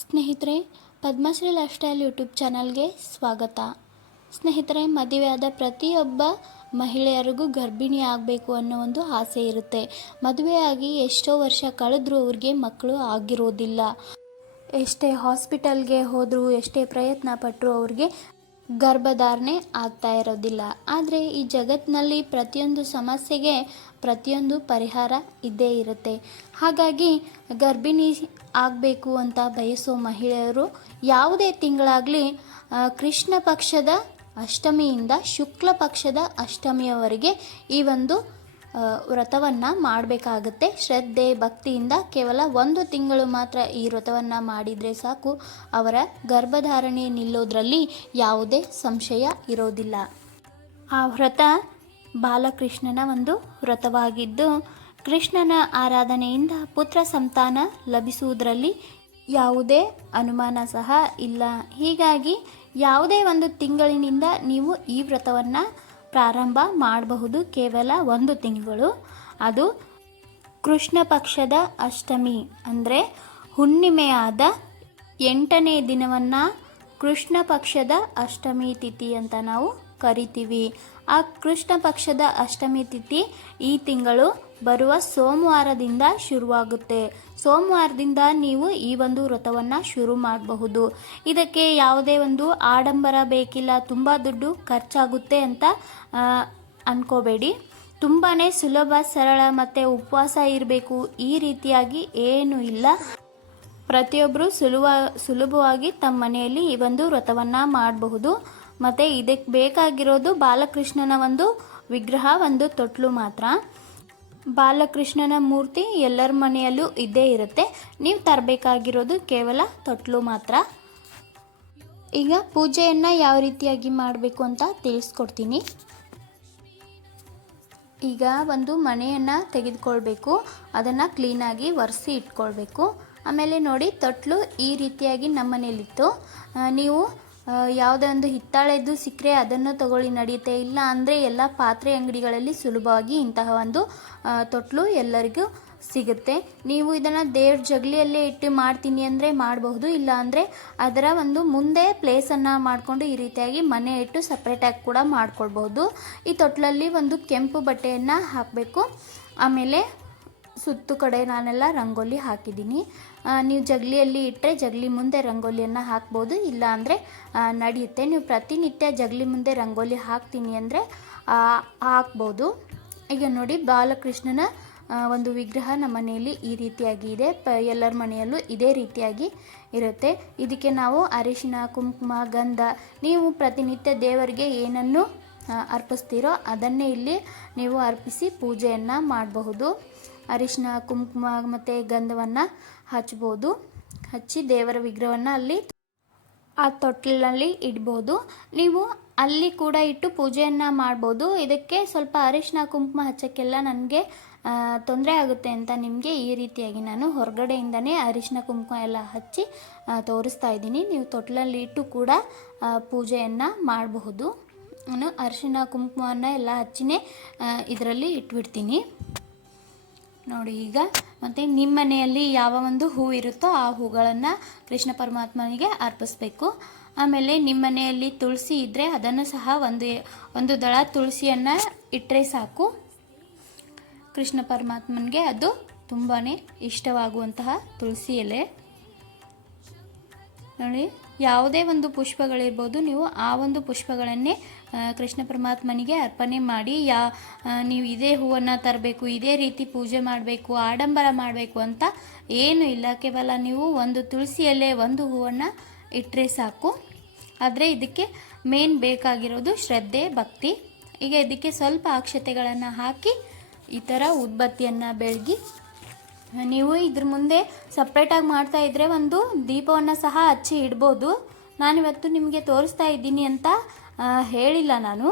ಸ್ನೇಹಿತರೆ, Padmashri life style YouTube ಚಾನಲ್ಗೆ ಸ್ವಾಗತ. ಸ್ನೇಹಿತರೆ, ಮದುವೆಯಾದ ಪ್ರತಿಯೊಬ್ಬ ಮಹಿಳೆಯರಿಗೂ ಗರ್ಭಿಣಿ ಆಗಬೇಕು ಅನ್ನೋ ಒಂದು ಆಸೆ ಇರುತ್ತೆ. ಮದುವೆಯಾಗಿ ಎಷ್ಟೋ ವರ್ಷ ಕಳೆದ್ರೂ ಅವ್ರಿಗೆ ಮಕ್ಕಳು ಆಗಿರೋದಿಲ್ಲ. ಎಷ್ಟೇ ಹಾಸ್ಪಿಟಲ್ಗೆ ಹೋದರೂ, ಎಷ್ಟೇ ಪ್ರಯತ್ನ ಪಟ್ಟರು ಅವ್ರಿಗೆ ಗರ್ಭಧಾರಣೆ ಆಗ್ತಾ ಇರೋದಿಲ್ಲ. ಆದರೆ ಈ ಜಗತ್ತಿನಲ್ಲಿ ಪ್ರತಿಯೊಂದು ಸಮಸ್ಯೆಗೆ ಪ್ರತಿಯೊಂದು ಪರಿಹಾರ ಇದ್ದೇ ಇರುತ್ತೆ. ಹಾಗಾಗಿ ಗರ್ಭಿಣಿ ಆಗಬೇಕು ಅಂತ ಬಯಸೋ ಮಹಿಳೆಯರು ಯಾವುದೇ ತಿಂಗಳಾಗಲಿ ಕೃಷ್ಣ ಪಕ್ಷದ ಅಷ್ಟಮಿಯಿಂದ ಶುಕ್ಲ ಪಕ್ಷದ ಅಷ್ಟಮಿಯವರೆಗೆ ಈ ಒಂದು ವ್ರತವನ್ನು ಮಾಡಬೇಕಾಗತ್ತೆ. ಶ್ರದ್ಧೆ, ಭಕ್ತಿಯಿಂದ ಕೇವಲ ಒಂದು ತಿಂಗಳು ಮಾತ್ರ ಈ ವ್ರತವನ್ನು ಮಾಡಿದರೆ ಸಾಕು. ಅವರ ಗರ್ಭಧಾರಣೆ ನಿಲ್ಲೋದ್ರಲ್ಲಿ ಯಾವುದೇ ಸಂಶಯ ಇರೋದಿಲ್ಲ. ಆ ವ್ರತ ಬಾಲಕೃಷ್ಣನ ಒಂದು ವ್ರತವಾಗಿದ್ದು, ಕೃಷ್ಣನ ಆರಾಧನೆಯಿಂದ ಪುತ್ರ ಸಂತಾನ ಲಭಿಸುವುದರಲ್ಲಿ ಯಾವುದೇ ಅನುಮಾನ ಸಹ ಇಲ್ಲ. ಹೀಗಾಗಿ ಯಾವುದೇ ಒಂದು ತಿಂಗಳಿನಿಂದ ನೀವು ಈ ವ್ರತವನ್ನು ಪ್ರಾರಂಭ ಮಾಡಬಹುದು ಕೇವಲ ಒಂದು ತಿಂಗಳು. ಅದು ಕೃಷ್ಣ ಪಕ್ಷದ ಅಷ್ಟಮಿ ಅಂದರೆ ಹುಣ್ಣಿಮೆಯಾದ ಎಂಟನೇ ದಿನವನ್ನು ಕೃಷ್ಣ ಪಕ್ಷದ ಅಷ್ಟಮಿ ತಿಥಿ ಅಂತ ನಾವು ಕರಿತೀವಿ. ಆ ಕೃಷ್ಣ ಪಕ್ಷದ ಅಷ್ಟಮಿ ತಿಥಿ ಈ ತಿಂಗಳು ಬರುವ ಸೋಮವಾರದಿಂದ ಶುರುವಾಗುತ್ತೆ. ಸೋಮವಾರದಿಂದ ನೀವು ಈ ಒಂದು ವ್ರತವನ್ನು ಶುರು ಮಾಡಬಹುದು. ಇದಕ್ಕೆ ಯಾವುದೇ ಒಂದು ಆಡಂಬರ ಬೇಕಿಲ್ಲ, ತುಂಬ ದುಡ್ಡು ಖರ್ಚಾಗುತ್ತೆ ಅಂತ ಅಂದ್ಕೋಬೇಡಿ ತುಂಬಾ ಸುಲಭ, ಸರಳ ಮತ್ತು ಉಪವಾಸ ಇರಬೇಕು. ಈ ರೀತಿಯಾಗಿ ಏನೂ ಇಲ್ಲ. ಪ್ರತಿಯೊಬ್ಬರು ಸುಲಭ ಸುಲಭವಾಗಿ ತಮ್ಮ ಮನೆಯಲ್ಲಿ ಈ ಒಂದು ವ್ರತವನ್ನು ಮಾಡಬಹುದು. ಮತ್ತು ಇದಕ್ಕೆ ಬೇಕಾಗಿರೋದು ಬಾಲಕೃಷ್ಣನ ಒಂದು ವಿಗ್ರಹ, ಒಂದು ತೊಟ್ಲು ಮಾತ್ರ. ಬಾಲಕೃಷ್ಣನ ಮೂರ್ತಿ ಎಲ್ಲರ ಮನೆಯಲ್ಲೂ ಇದ್ದೇ ಇರುತ್ತೆ. ನೀವು ತರಬೇಕಾಗಿರೋದು ಕೇವಲ ತೊಟ್ಲು ಮಾತ್ರ. ಈಗ ಪೂಜೆಯನ್ನು ಯಾವ ರೀತಿಯಾಗಿ ಮಾಡಬೇಕು ಅಂತ ತಿಳಿಸ್ಕೊಡ್ತೀನಿ. ಈಗ ಒಂದು ಮನೆಯನ್ನು ತೆಗೆದುಕೊಳ್ಬೇಕು. ಅದನ್ನು ಕ್ಲೀನಾಗಿ ಒರೆಸಿ ಇಟ್ಕೊಳ್ಬೇಕು. ಆಮೇಲೆ ನೋಡಿ, ತೊಟ್ಲು ಈ ರೀತಿಯಾಗಿ ನಮ್ಮ ಮನೇಲಿತ್ತು ನೀವು ಯಾವುದೇ ಒಂದು ಹಿತ್ತಾಳೆದ್ದು ಸಿಕ್ಕರೆ ಅದನ್ನು ತಗೊಳ್ಳಿ, ನಡೆಯುತ್ತೆ. ಇಲ್ಲ ಅಂದರೆ ಎಲ್ಲ ಪಾತ್ರೆ ಅಂಗಡಿಗಳಲ್ಲಿ ಸುಲಭವಾಗಿ ಇಂತಹ ಒಂದು ತೊಟ್ಲು ಎಲ್ಲರಿಗೂ ಸಿಗುತ್ತೆ. ನೀವು ಇದನ್ನು ದೇವ್ರ ಜಗಲಿಯಲ್ಲೇ ಇಟ್ಟು ಮಾಡ್ತೀನಿ ಅಂದರೆ ಮಾಡಬಹುದು. ಇಲ್ಲ ಅಂದರೆ ಅದರ ಒಂದು ಮುಂದೆ ಪ್ಲೇಸನ್ನು ಮಾಡಿಕೊಂಡು ಈ ರೀತಿಯಾಗಿ ಮನೆ ಇಟ್ಟು ಸಪ್ರೇಟಾಗಿ ಕೂಡ ಮಾಡ್ಕೊಳ್ಬಹುದು. ಈ ತೊಟ್ಲಲ್ಲಿ ಒಂದು ಕೆಂಪು ಬಟ್ಟೆಯನ್ನು ಹಾಕಬೇಕು. ಆಮೇಲೆ ಸುತ್ತು ಕಡೆ ನಾನೆಲ್ಲ ರಂಗೋಲಿ ಹಾಕಿದ್ದೀನಿ. ನೀವು ಜಗಲಿಯಲ್ಲಿ ಇಟ್ಟರೆ ಜಗಲಿ ಮುಂದೆ ರಂಗೋಲಿಯನ್ನು ಹಾಕ್ಬೋದು, ಇಲ್ಲ ಅಂದರೆ ನಡೆಯುತ್ತೆ. ನೀವು ಪ್ರತಿನಿತ್ಯ ಜಗಲಿ ಮುಂದೆ ರಂಗೋಲಿ ಹಾಕ್ತೀನಿ ಅಂದರೆ ಹಾಕ್ಬೋದು. ಈಗ ನೋಡಿ, ಬಾಲಕೃಷ್ಣನ ಒಂದು ವಿಗ್ರಹ ನಮ್ಮ ಮನೆಯಲ್ಲಿ ಈ ರೀತಿಯಾಗಿ ಇದೆ. ಪ, ಎಲ್ಲರ ಮನೆಯಲ್ಲೂ ಇದೇ ರೀತಿಯಾಗಿ ಇರುತ್ತೆ. ಇದಕ್ಕೆ ನಾವು ಅರಿಶಿನ, ಕುಂಕುಮ, ಗಂಧ, ನೀವು ಪ್ರತಿನಿತ್ಯ ದೇವರಿಗೆ ಏನನ್ನು ಅರ್ಪಿಸ್ತೀರೋ ಅದನ್ನೇ ಇಲ್ಲಿ ನೀವು ಅರ್ಪಿಸಿ ಪೂಜೆಯನ್ನು ಮಾಡಬಹುದು. ಅರಿಶಿನ, ಕುಂಕುಮ ಮತ್ತು ಗಂಧವನ್ನು ಹಚ್ಬೋದು. ಹಚ್ಚಿ ದೇವರ ವಿಗ್ರಹವನ್ನು ಅಲ್ಲಿ ಆ ತೊಟ್ಟಲಲ್ಲಿ ಇಡ್ಬೋದು. ನೀವು ಅಲ್ಲಿ ಕೂಡ ಇಟ್ಟು ಪೂಜೆಯನ್ನು ಮಾಡ್ಬೋದು. ಇದಕ್ಕೆ ಸ್ವಲ್ಪ ಅರಿಶಿನ, ಕುಂಕುಮ ಹಚ್ಚೋಕ್ಕೆಲ್ಲ ನನಗೆ ತೊಂದರೆ ಆಗುತ್ತೆ ಅಂತ ನಿಮಗೆ ಈ ರೀತಿಯಾಗಿ ನಾನು ಹೊರಗಡೆಯಿಂದನೇ ಅರಿಶಿನ, ಕುಂಕುಮ ಎಲ್ಲ ಹಚ್ಚಿ ತೋರಿಸ್ತಾ ಇದ್ದೀನಿ. ನೀವು ತೊಟ್ಟಲಲ್ಲಿ ಇಟ್ಟು ಕೂಡ ಪೂಜೆಯನ್ನು ಮಾಡಬಹುದು. ನಾನು ಅರಿಶಿನ, ಕುಂಕುಮವನ್ನು ಎಲ್ಲ ಹಚ್ಚಿನೇ ಇದರಲ್ಲಿ ಇಟ್ಬಿಡ್ತೀನಿ. ನೋಡಿ ಈಗ ಮತ್ತು ನಿಮ್ಮ ಮನೆಯಲ್ಲಿ ಯಾವ ಒಂದು ಹೂ ಇರುತ್ತೋ ಆ ಹೂಗಳನ್ನು ಕೃಷ್ಣ ಪರಮಾತ್ಮನಿಗೆ ಅರ್ಪಿಸ್ಬೇಕು. ಆಮೇಲೆ ನಿಮ್ಮ ಮನೆಯಲ್ಲಿ ತುಳಸಿ ಇದ್ದರೆ ಅದನ್ನು ಸಹ ಒಂದು ಒಂದು ದಳ ತುಳಸಿಯನ್ನು ಇಟ್ಟರೆ ಸಾಕು. ಕೃಷ್ಣ ಪರಮಾತ್ಮನಿಗೆ ಅದು ತುಂಬಾ ಇಷ್ಟವಾಗುವಂತಹ ತುಳಸಿ ಎಲೆ. ನೋಡಿ, ಯಾವುದೇ ಒಂದು ಪುಷ್ಪಗಳಿರ್ಬೋದು, ನೀವು ಆ ಒಂದು ಪುಷ್ಪಗಳನ್ನೇ ಕೃಷ್ಣ ಪರಮಾತ್ಮನಿಗೆ ಅರ್ಪಣೆ ಮಾಡಿ, ಯಾ ನೀವು ಇದೇ ಹೂವನ್ನು ತರಬೇಕು, ಇದೇ ರೀತಿ ಪೂಜೆ ಮಾಡಬೇಕು, ಆಡಂಬರ ಮಾಡಬೇಕು ಅಂತ ಏನು ಇಲ್ಲ. ಕೇವಲ ನೀವು ಒಂದು ತುಳಸಿಯಲ್ಲೇ ಒಂದು ಹೂವನ್ನು ಇಟ್ಟರೆ ಸಾಕು. ಆದರೆ ಇದಕ್ಕೆ ಮೇನ್ ಬೇಕಾಗಿರೋದು ಶ್ರದ್ಧೆ, ಭಕ್ತಿ. ಈಗ ಇದಕ್ಕೆ ಸ್ವಲ್ಪ ಅಕ್ಷತೆಗಳನ್ನು ಹಾಕಿ, ಈ ಥರ ಉದ್ಬತ್ತಿಯನ್ನು ಬೆಳಗಿ, ನೀವು ಇದ್ರ ಮುಂದೆ ಸಪ್ರೇಟಾಗಿ ಮಾಡ್ತಾ ಇದ್ದರೆ ಒಂದು ದೀಪವನ್ನು ಸಹ ಹಚ್ಚಿ ಇಡ್ಬೋದು. ನಾನಿವತ್ತು ನಿಮಗೆ ತೋರಿಸ್ತಾ ಇದ್ದೀನಿ ಅಂತ ಹೇಳಿಲ್ಲ ನಾನು.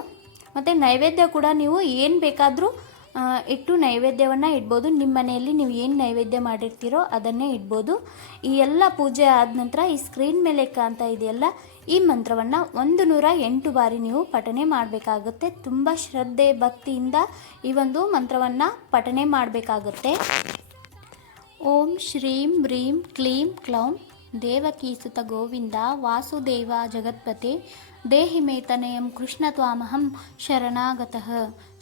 ಮತ್ತು ನೈವೇದ್ಯ ಕೂಡ ನೀವು ಏನು ಬೇಕಾದರೂ ಇಟ್ಟು ನೈವೇದ್ಯವನ್ನು ಇಡ್ಬೋದು. ನಿಮ್ಮ ಮನೆಯಲ್ಲಿ ನೀವು ಏನು ನೈವೇದ್ಯ ಮಾಡಿರ್ತೀರೋ ಅದನ್ನೇ ಇಡ್ಬೋದು. ಈ ಎಲ್ಲ ಪೂಜೆ ಆದ ನಂತರ ಈ ಸ್ಕ್ರೀನ್ ಮೇಲೆ ಕಾಣ್ತಾ ಇದೆಯಲ್ಲ, ಈ ಮಂತ್ರವನ್ನು ಒಂದು ನೂರ ಎಂಟು ಬಾರಿ ನೀವು ಪಠನೆ ಮಾಡಬೇಕಾಗುತ್ತೆ. ತುಂಬ ಶ್ರದ್ಧೆ, ಭಕ್ತಿಯಿಂದ ಈ ಒಂದು ಮಂತ್ರವನ್ನು ಪಠನೆ ಮಾಡಬೇಕಾಗುತ್ತೆ. ಓಂ ಶ್ರೀಂ, ಬ್ರೀಂ, ಕ್ಲೀಂ, ಕ್ಲೌಂ. ದೇವಕೀ ಸುತ ಗೋವಿಂದ ವಾಸುದೇವ ಜಗತ್ಪತೆ ದೇಹಿ ಮೇ ತನಯಂ ಕೃಷ್ಣ ತ್ವಾಮಹಂ ಶರಣಾಗತಃ.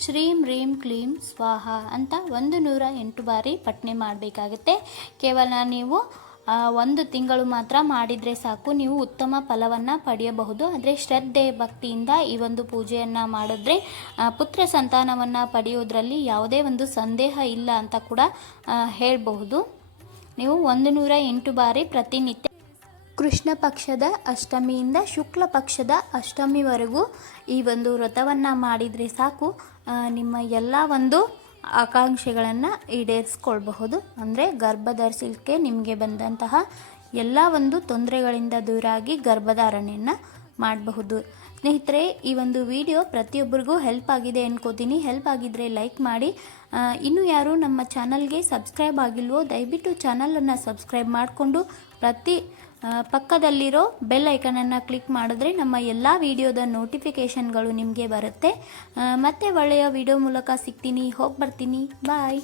ಶ್ರೀಂ ರೀಂ ಕ್ಲೀಂ ಸ್ವಾಹ ಅಂತ ಒಂದು ನೂರ ಎಂಟು ಬಾರಿ ಪಠನೆ ಮಾಡಬೇಕಾಗುತ್ತೆ. ಕೇವಲ ನೀವು ಒಂದು ತಿಂಗಳು ಮಾತ್ರ ಮಾಡಿದರೆ ಸಾಕು. ನೀವು ಉತ್ತಮ ಫಲವನ್ನು ಪಡೆಯಬಹುದು. ಆದರೆ ಶ್ರದ್ಧೆ, ಭಕ್ತಿಯಿಂದ ಈ ಒಂದು ಪೂಜೆಯನ್ನು ಮಾಡಿದ್ರೆ ಪುತ್ರ ಸಂತಾನವನ್ನು ಪಡೆಯೋದ್ರಲ್ಲಿ ಯಾವುದೇ ಒಂದು ಸಂದೇಹ ಇಲ್ಲ ಅಂತ ಕೂಡ ಹೇಳಬಹುದು. ನೀವು ಒಂದು ನೂರ ಎಂಟು ಬಾರಿ ಪ್ರತಿನಿತ್ಯ ಕೃಷ್ಣ ಪಕ್ಷದ ಅಷ್ಟಮಿಯಿಂದ ಶುಕ್ಲ ಪಕ್ಷದ ಅಷ್ಟಮಿವರೆಗೂ ಈ ಒಂದು ವ್ರತವನ್ನು ಮಾಡಿದರೆ ಸಾಕು. ನಿಮ್ಮ ಎಲ್ಲ ಒಂದು ಆಕಾಂಕ್ಷೆಗಳನ್ನು ಈಡೇರಿಸ್ಕೊಳ್ಬಹುದು. ಅಂದರೆ ಗರ್ಭ ಧರಿಸಲಿಕ್ಕೆ ನಿಮಗೆ ಬಂದಂತಹ ಎಲ್ಲ ಒಂದು ತೊಂದರೆಗಳಿಂದ ದೂರಾಗಿ ಗರ್ಭಧಾರಣೆಯನ್ನು ಮಾಡಬಹುದು. ಸ್ನೇಹಿತರೆ, ಈ ಒಂದು ವಿಡಿಯೋ ಪ್ರತಿಯೊಬ್ಬರಿಗೂ ಹೆಲ್ಪ್ ಆಗಿದೆ ಅನ್ಕೋತೀನಿ. ಹೆಲ್ಪ್ ಆಗಿದ್ದರೆ ಲೈಕ್ ಮಾಡಿ. ಇನ್ನು ಯಾರು ನಮ್ಮ ಚಾನಲ್ಗೆ ಸಬ್ಸ್ಕ್ರೈಬ್ ಆಗಿಲ್ವೋ, ದಯವಿಟ್ಟು ಚಾನಲನ್ನು ಸಬ್ಸ್ಕ್ರೈಬ್ ಮಾಡಿಕೊಂಡು ಪ್ರತಿ ಪಕ್ಕದಲ್ಲಿರೋ ಬೆಲ್ ಐಕನನ್ನು ಕ್ಲಿಕ್ ಮಾಡಿದ್ರೆ ನಮ್ಮ ಎಲ್ಲ ವಿಡಿಯೋದ ನೋಟಿಫಿಕೇಷನ್ಗಳು ನಿಮಗೆ ಬರುತ್ತೆ. ಮತ್ತೆ ಒಳ್ಳೆಯ ವಿಡಿಯೋ ಮೂಲಕ ಸಿಗ್ತೀನಿ. ಹೋಗಿ ಬರ್ತೀನಿ ಬಾಯ್